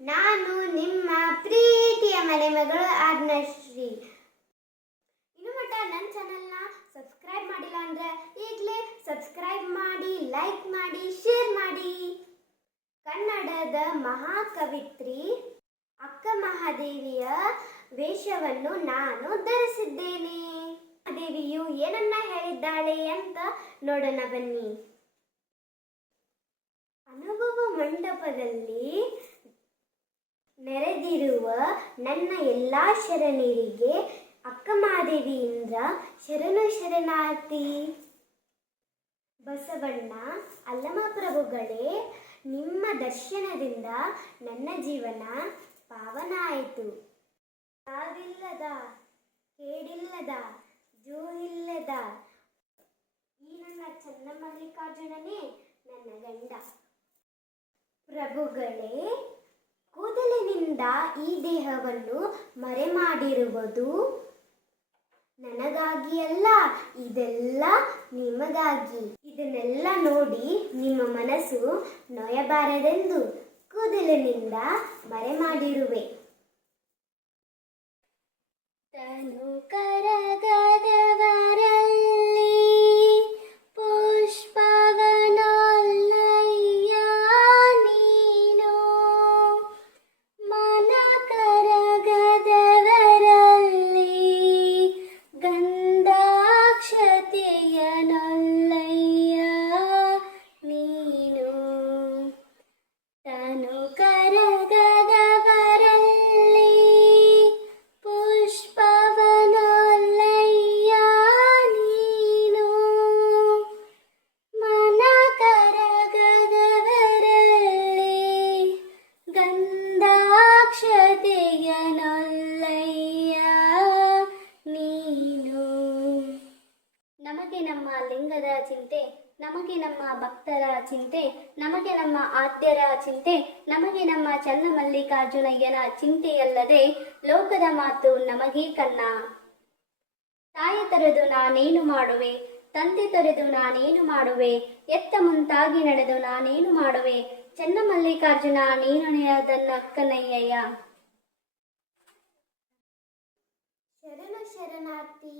ನಾನು ನಿಮ್ಮ ಪ್ರೀತಿಯ ಮನೆ ಮಗಳು ಆಜ್ಞಾಶ್ರೀ. ಇನ್ನು ಮಟ್ಟ ನನ್ನ ಚಾನಲ್ನ ಸಬ್ಸ್ಕ್ರೈಬ್ ಮಾಡಿಲ್ಲ ಅಂದ್ರೆ ಈಗಲೇ ಸಬ್ಸ್ಕ್ರೈಬ್ ಮಾಡಿ, ಲೈಕ್ ಮಾಡಿ, ಶೇರ್ ಮಾಡಿ. ಕನ್ನಡದ ಮಹಾಕವಿತ್ರಿ ಅಕ್ಕ ಮಹಾದೇವಿಯ ವೇಷವನ್ನು ನಾನು ಧರಿಸಿದ್ದೇನೆ. ದೇವಿಯು ಏನನ್ನ ಹೇಳಿದ್ದಾಳೆ ಅಂತ ನೋಡೋಣ ಬನ್ನಿ. ಅನುಭವ ಮಂಟಪದಲ್ಲಿ ನೆರೆದಿರುವ ನನ್ನ ಎಲ್ಲಾ ಶರಣರಿಗೆ ಅಕ್ಕ ಮಹಾದೇವಿಯಿಂದ ಶರಣು ಶರಣಾರ್ಥಿ. ಬಸವಣ್ಣ ಅಲ್ಲಮಪ್ರಭುಗಳೇ, ನಿಮ್ಮ ದರ್ಶನದಿಂದ ನನ್ನ ಜೀವನ ಪಾವನ ಆಯಿತು. ಸಾವಿಲ್ಲದ, ಕೇಡಿಲ್ಲದ, ಜೋಯಿಲ್ಲದ ಈ ನನ್ನ ಚನ್ನಮಲ್ಲಿಕಾರ್ಜುನನೇ ನನ್ನ ಗಂಡ. ಪ್ರಭುಗಳೇ, ಕೂದಲಿನಿಂದ ಈ ದೇಹವನ್ನು ಮರೆ ಮಾಡಿರುವುದು ನನಗಾಗಿ ಅಲ್ಲ, ಇದೆಲ್ಲ ನಿಮಗಾಗಿ. ಇದನ್ನೆಲ್ಲ ನೋಡಿ ನಿಮ್ಮ ಮನಸ್ಸು ನೋಯಬಾರದೆಂದು ಕೂದಲಿನಿಂದ ಮರೆ ಮಾಡಿರುವೆ. ತನು ಕರಗದವರಲ್ಲಿ ಪುಷ್ಪವನೊಲ್ಲಯ್ಯ ನೀನು, ಮನ ಕರಗದವರಲ್ಲಿ ಗಂಧಾಕ್ಷತೆಯನೊಲ್ಲಯ್ಯ ನೀನು. ತನು ಕರಗದವರಲ್ಲಿ ಪುಷ್ಪವನೊಲ್ಲಯ್ಯ ನೀನು, ಮನ ಕರಗದವರಲ್ಲಿ ಗಂಧಾಕ್ಷತೆಯನೊಲ್ಲಯ್ಯ ನೀನು. ನಮಗೆ ನಮ್ಮ ಲಿಂಗದ ಚಿಂತೆ, ನಮಗೆ ನಮ್ಮ ಭಕ್ತರ ಚಿಂತೆ, ನಮಗೆ ನಮ್ಮ ಆದ್ಯರ ಚಿಂತೆ, ನಮಗೆ ನಮ್ಮ ಚನ್ನಮಲ್ಲಿಕಾರ್ಜುನಯ್ಯನ ಚಿಂತೆಯಲ್ಲದೆ ಲೋಕದ ಮಾತು ನಮಗೇ ಕನ್ನ. ತಾಯಿ ತೊರೆದು ನಾನೇನು ಮಾಡುವೆ, ತಂದೆ ತೊರೆದು ನಾನೇನು ಮಾಡುವೆ, ಎತ್ತ ಮುಂತಾಗಿ ನಡೆದು ನಾನೇನು ಮಾಡುವೆ, ಚನ್ನಮಲ್ಲಿಕಾರ್ಜುನ ನೀನುನೆಯದನ್ನ ಕನ್ನಯ್ಯ. ಶರಣ ಶರಣಾರ್ಥಿ.